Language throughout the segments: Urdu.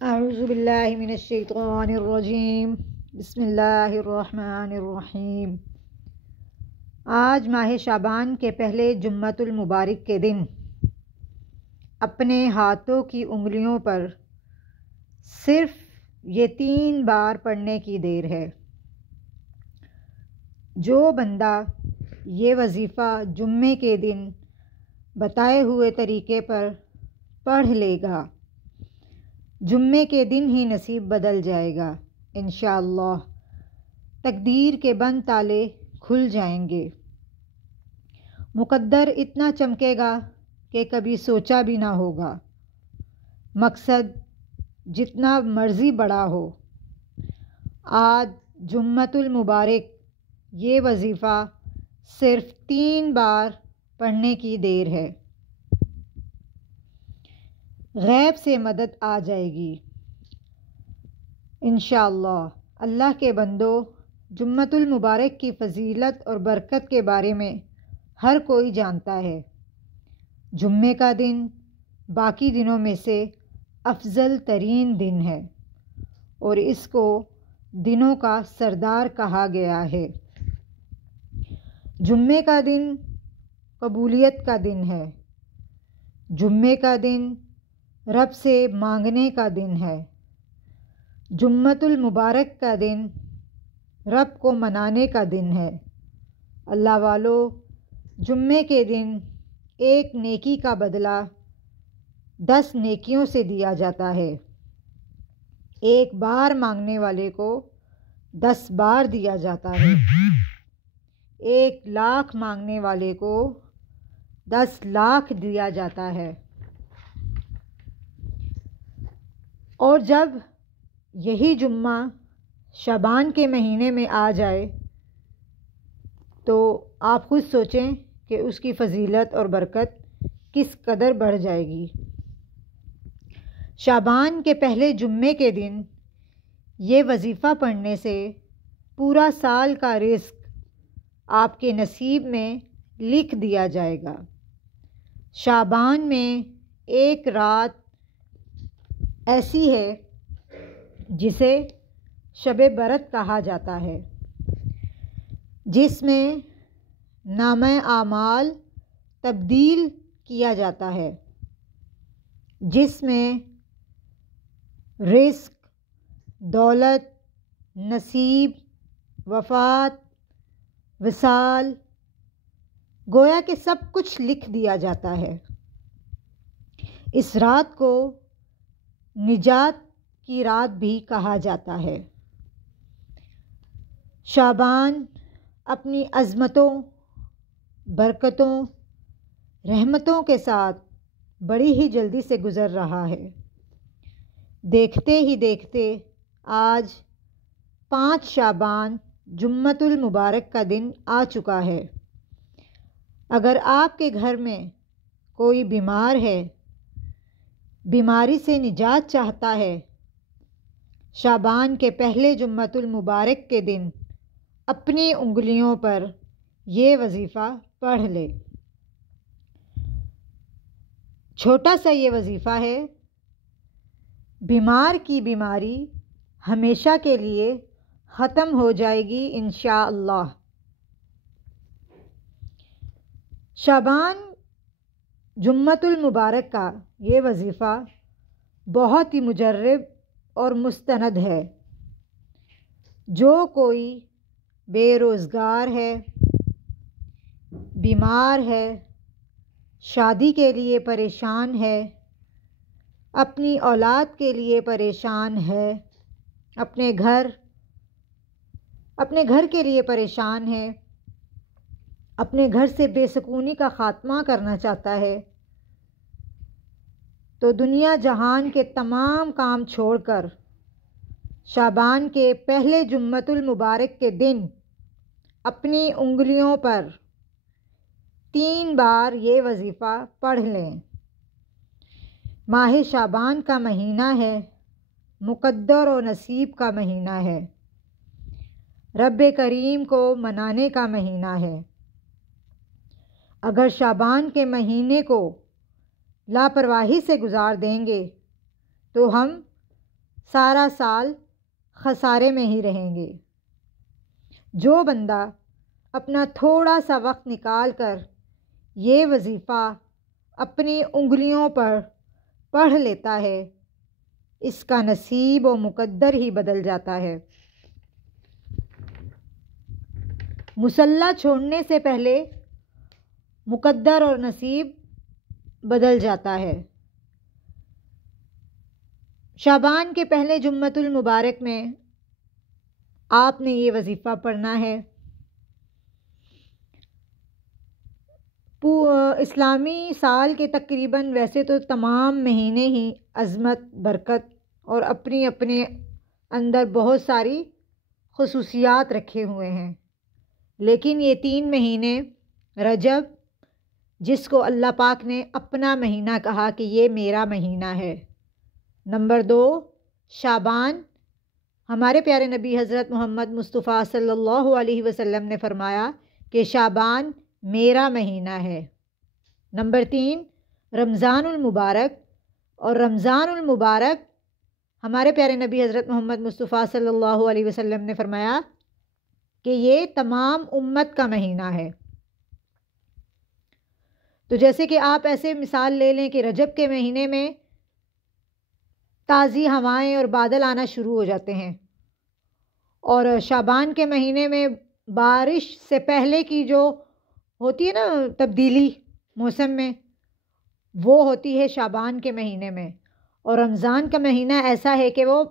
اعوذ باللہ من الشیطان الرجیم، بسم اللہ الرحمن الرحیم۔ آج ماہ شعبان کے پہلے جمعۃ المبارک کے دن اپنے ہاتھوں کی انگلیوں پر صرف یہ 3 بار پڑھنے کی دیر ہے۔ جو بندہ یہ وظیفہ جمعے کے دن بتائے ہوئے طریقے پر پڑھ لے گا، جمعے کے دن ہی نصیب بدل جائے گا انشاءاللہ۔ تقدیر کے بند تالے کھل جائیں گے، مقدر اتنا چمکے گا کہ کبھی سوچا بھی نہ ہوگا۔ مقصد جتنا مرضی بڑا ہو، آج جمعۃ المبارک یہ وظیفہ صرف 3 بار پڑھنے کی دیر ہے، غیب سے مدد آ جائے گی انشاءاللہ۔ اللہ کے بندو، جمعۃ المبارک کی فضیلت اور برکت کے بارے میں ہر کوئی جانتا ہے۔ جمعے کا دن باقی دنوں میں سے افضل ترین دن ہے اور اس کو دنوں کا سردار کہا گیا ہے۔ جمعے کا دن قبولیت کا دن ہے، جمعے کا دن رب سے مانگنے کا دن ہے، جمعۃ المبارک کا دن رب کو منانے کا دن ہے۔ اللہ والو، جمعے کے دن ایک نیکی کا بدلہ 10 نیکیوں سے دیا جاتا ہے۔ ایک بار مانگنے والے کو 10 بار دیا جاتا ہے، 1 لاکھ مانگنے والے کو 10 لاکھ دیا جاتا ہے۔ اور جب یہی جمعہ شعبان کے مہینے میں آ جائے تو آپ خود سوچیں کہ اس کی فضیلت اور برکت کس قدر بڑھ جائے گی۔ شعبان کے پہلے جمعے کے دن یہ وظیفہ پڑھنے سے پورا سال کا رزق آپ کے نصیب میں لکھ دیا جائے گا۔ شعبان میں ایک رات ایسی ہے جسے شب برات کہا جاتا ہے، جس میں نامہ اعمال تبدیل کیا جاتا ہے، جس میں رزق، دولت، نصیب، وفات، وصال، گویا کہ سب کچھ لکھ دیا جاتا ہے۔ اس رات کو نجات کی رات بھی کہا جاتا ہے۔ شعبان اپنی عظمتوں، برکتوں، رحمتوں کے ساتھ بڑی ہی جلدی سے گزر رہا ہے۔ دیکھتے ہی دیکھتے آج 5 شعبان جمعۃ المبارک کا دن آ چکا ہے۔ اگر آپ کے گھر میں کوئی بیمار ہے، بیماری سے نجات چاہتا ہے، شعبان کے پہلے جمعۃ المبارک کے دن اپنی انگلیوں پر یہ وظیفہ پڑھ لے۔ چھوٹا سا یہ وظیفہ ہے، بیمار کی بیماری ہمیشہ کے لیے ختم ہو جائے گی انشاءاللہ۔ شعبان جمعۃ المبارک کا یہ وظیفہ بہت ہی مجرب اور مستند ہے۔ جو کوئی بے روزگار ہے، بیمار ہے، شادی کے لیے پریشان ہے، اپنی اولاد کے لیے پریشان ہے، اپنے گھر کے لیے پریشان ہے، اپنے گھر سے بے سکونی کا خاتمہ کرنا چاہتا ہے، تو دنیا جہان کے تمام کام چھوڑ کر شعبان کے پہلے جمعۃ المبارک کے دن اپنی انگلیوں پر 3 بار یہ وظیفہ پڑھ لیں۔ ماہ شعبان کا مہینہ ہے، مقدر و نصیب کا مہینہ ہے، رب کریم کو منانے کا مہینہ ہے۔ اگر شعبان کے مہینے کو لاپرواہی سے گزار دیں گے تو ہم سارا سال خسارے میں ہی رہیں گے۔ جو بندہ اپنا تھوڑا سا وقت نکال کر یہ وظیفہ اپنی انگلیوں پر پڑھ لیتا ہے، اس کا نصیب و مقدر ہی بدل جاتا ہے۔ مصلی چھوڑنے سے پہلے مقدر اور نصیب بدل جاتا ہے۔ شعبان کے پہلے جمعۃ المبارک میں آپ نے یہ وظیفہ پڑھنا ہے۔ اسلامی سال کے تقریباً ویسے تو تمام مہینے ہی عظمت، برکت اور اپنی اپنے اندر بہت ساری خصوصیات رکھے ہوئے ہیں، لیکن یہ 3 مہینے، رجب جس کو اللہ پاک نے اپنا مہینہ کہا کہ یہ میرا مہینہ ہے، نمبر 2 شعبان، ہمارے پیارے نبی حضرت محمد مصطفیٰ صلی اللہ علیہ وسلم نے فرمایا کہ شعبان میرا مہینہ ہے، نمبر 3 رمضان المبارک، اور رمضان المبارک ہمارے پیارے نبی حضرت محمد مصطفیٰ صلی اللہ علیہ وسلم نے فرمایا کہ یہ تمام امت کا مہینہ ہے۔ تو جیسے کہ آپ ایسے مثال لے لیں کہ رجب کے مہینے میں تازی ہوائیں اور بادل آنا شروع ہو جاتے ہیں، اور شعبان کے مہینے میں بارش سے پہلے کی جو ہوتی ہے نا تبدیلی موسم میں، وہ ہوتی ہے شعبان کے مہینے میں، اور رمضان کا مہینہ ایسا ہے کہ وہ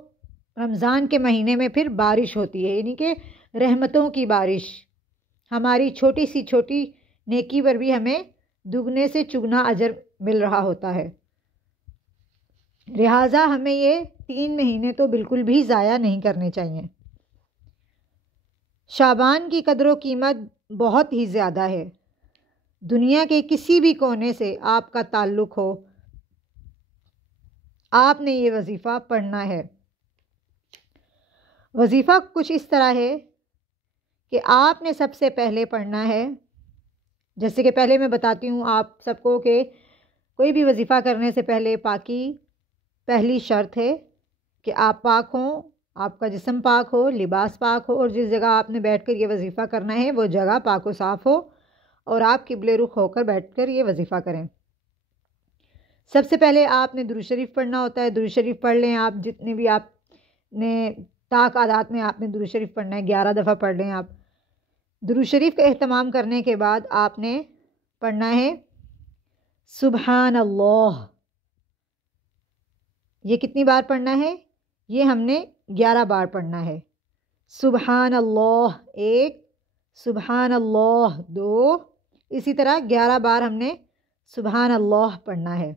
رمضان کے مہینے میں پھر بارش ہوتی ہے، یعنی کہ رحمتوں کی بارش، ہماری چھوٹی سی چھوٹی نیکی پر بھی ہمیں دگنے سے چگنا اجر مل رہا ہوتا ہے۔ لہٰذا ہمیں یہ 3 مہینے تو بالکل بھی ضائع نہیں کرنے چاہیے۔ شعبان کی قدر و قیمت بہت ہی زیادہ ہے۔ دنیا کے کسی بھی کونے سے آپ کا تعلق ہو، آپ نے یہ وظیفہ پڑھنا ہے۔ وظیفہ کچھ اس طرح ہے کہ آپ نے سب سے پہلے پڑھنا ہے، جیسے کہ پہلے میں بتاتی ہوں آپ سب کو کہ کوئی بھی وظیفہ کرنے سے پہلے پاکی پہلی شرط ہے کہ آپ پاک ہوں، آپ کا جسم پاک ہو، لباس پاک ہو، اور جس جگہ آپ نے بیٹھ کر یہ وظیفہ کرنا ہے وہ جگہ پاک و صاف ہو، اور آپ قبلے رخ ہو کر بیٹھ کر یہ وظیفہ کریں۔ سب سے پہلے آپ نے درود شریف پڑھنا ہوتا ہے۔ درود شریف پڑھ لیں آپ، جتنے بھی آپ نے طاق عادات میں آپ نے درود شریف پڑھنا ہے 11 دفعہ پڑھ لیں آپ۔ درود شریف کا اہتمام کرنے کے بعد آپ نے پڑھنا ہے سبحان اللہ۔ یہ کتنی بار پڑھنا ہے؟ یہ ہم نے 11 بار پڑھنا ہے۔ سبحان اللہ 1، سبحان اللہ 2، اسی طرح 11 بار ہم نے سبحان اللہ پڑھنا ہے۔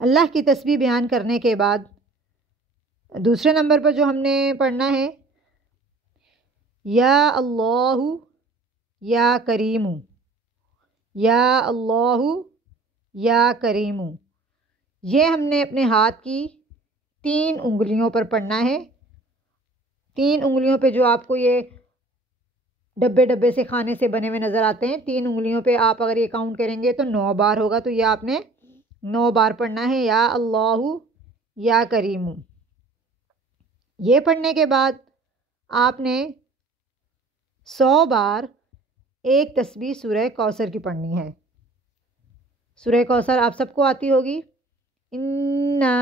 اللہ کی تسبیح بیان کرنے کے بعد دوسرے نمبر پر جو ہم نے پڑھنا ہے یا اللہ یا کریم، یا اللہ یا کریم، یہ ہم نے اپنے ہاتھ کی 3 انگلیوں پر پڑھنا ہے۔ 3 انگلیوں پہ جو آپ کو یہ ڈبے سے کھانے سے بنے ہوئے نظر آتے ہیں، 3 انگلیوں پہ آپ اگر یہ کاؤنٹ کریں گے تو 9 بار ہوگا، تو یہ آپ نے 9 بار پڑھنا ہے یا اللہ یا کریم۔ یہ پڑھنے کے بعد آپ نے 100 بار ایک تسبیح سورہ کوثر کی پڑھنی ہے۔ سورہ کوثر آپ سب کو آتی ہوگی، اِنَّا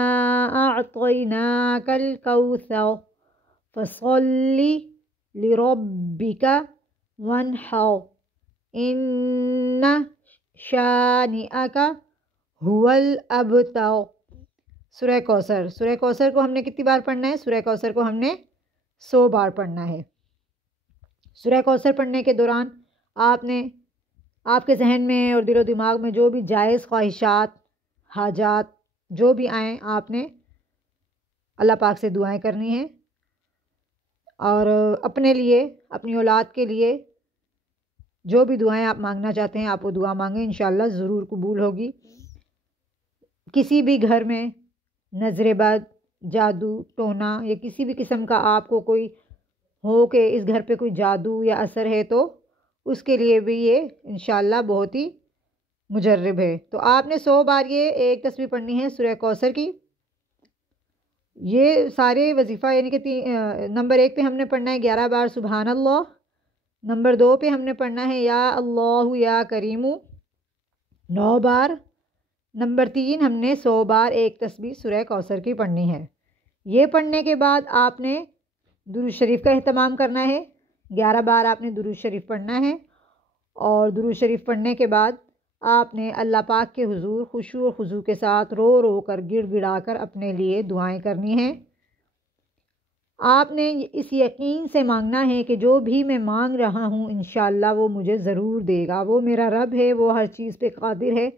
أَعْطَيْنَاكَ الْكَوْثَرَ فَصَلِّ لِرَبِّكَ وَانْحَرْ إِنَّ شَانِئَكَ هُوَ الْأَبْتَرُ۔ سورہ کوثر، سورہ کوثر کو ہم نے کتنی بار پڑھنا ہے؟ سورہ کوثر کو ہم نے 100 بار پڑھنا ہے۔ سورہ کوثر پڑھنے کے دوران آپ نے آپ کے ذہن میں اور دل و دماغ میں جو بھی جائز خواہشات، حاجات جو بھی آئیں، آپ نے اللہ پاک سے دعائیں کرنی ہیں، اور اپنے لیے، اپنی اولاد کے لیے جو بھی دعائیں آپ مانگنا چاہتے ہیں آپ وہ دعا مانگیں، انشاءاللہ ضرور قبول ہوگی۔ کسی بھی گھر میں نظر بد، جادو ٹونا یا کسی بھی قسم کا آپ کو کوئی ہو کہ اس گھر پہ کوئی جادو یا اثر ہے، تو اس کے لیے بھی یہ انشاءاللہ بہت ہی مجرب ہے۔ تو آپ نے 100 بار یہ ایک تسبیح پڑھنی ہے سورہ کوثر کی، یہ سارے وظیفہ یعنی کہ نمبر 1 پہ ہم نے پڑھنا ہے 11 بار سبحان اللہ، نمبر 2 پہ ہم نے پڑھنا ہے یا اللہ یا کریم 9 بار، نمبر 3 ہم نے 100 بار ایک تسبیح سورہ کوثر کی پڑھنی ہے۔ یہ پڑھنے کے بعد آپ نے درود شریف کا اہتمام کرنا ہے، 11 بار آپ نے درود شریف پڑھنا ہے، اور درود شریف پڑھنے کے بعد آپ نے اللہ پاک کے حضور خشوع و خضوع کے ساتھ رو رو کر گڑ گڑا کر اپنے لیے دعائیں کرنی ہیں۔ آپ نے اس یقین سے مانگنا ہے کہ جو بھی میں مانگ رہا ہوں انشاءاللہ وہ مجھے ضرور دے گا، وہ میرا رب ہے، وہ ہر چیز پہ قادر ہے،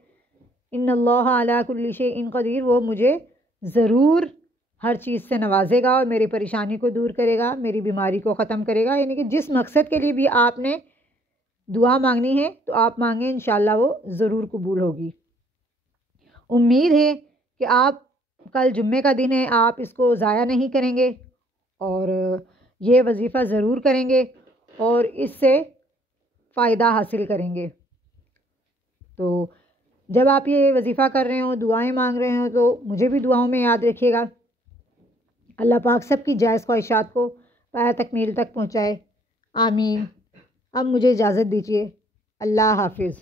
ان اللہ علی کل شیء قدیر، وہ مجھے ضرور ہر چیز سے نوازے گا اور میری پریشانی کو دور کرے گا، میری بیماری کو ختم کرے گا۔ یعنی کہ جس مقصد کے لیے بھی آپ نے دعا مانگنی ہے تو آپ مانگیں، انشاءاللہ وہ ضرور قبول ہوگی۔ امید ہے کہ آپ کل جمعے کا دن ہے، آپ اس کو ضائع نہیں کریں گے اور یہ وظیفہ ضرور کریں گے اور اس سے فائدہ حاصل کریں گے۔ تو جب آپ یہ وظیفہ کر رہے ہوں، دعائیں مانگ رہے ہوں، تو مجھے بھی دعاؤں میں یاد رکھیے گا۔ اللہ پاک سب کی جائز خواہشات کو پایہ تکمیل تک پہنچائے، آمین۔ اب مجھے اجازت دیجیے، اللہ حافظ۔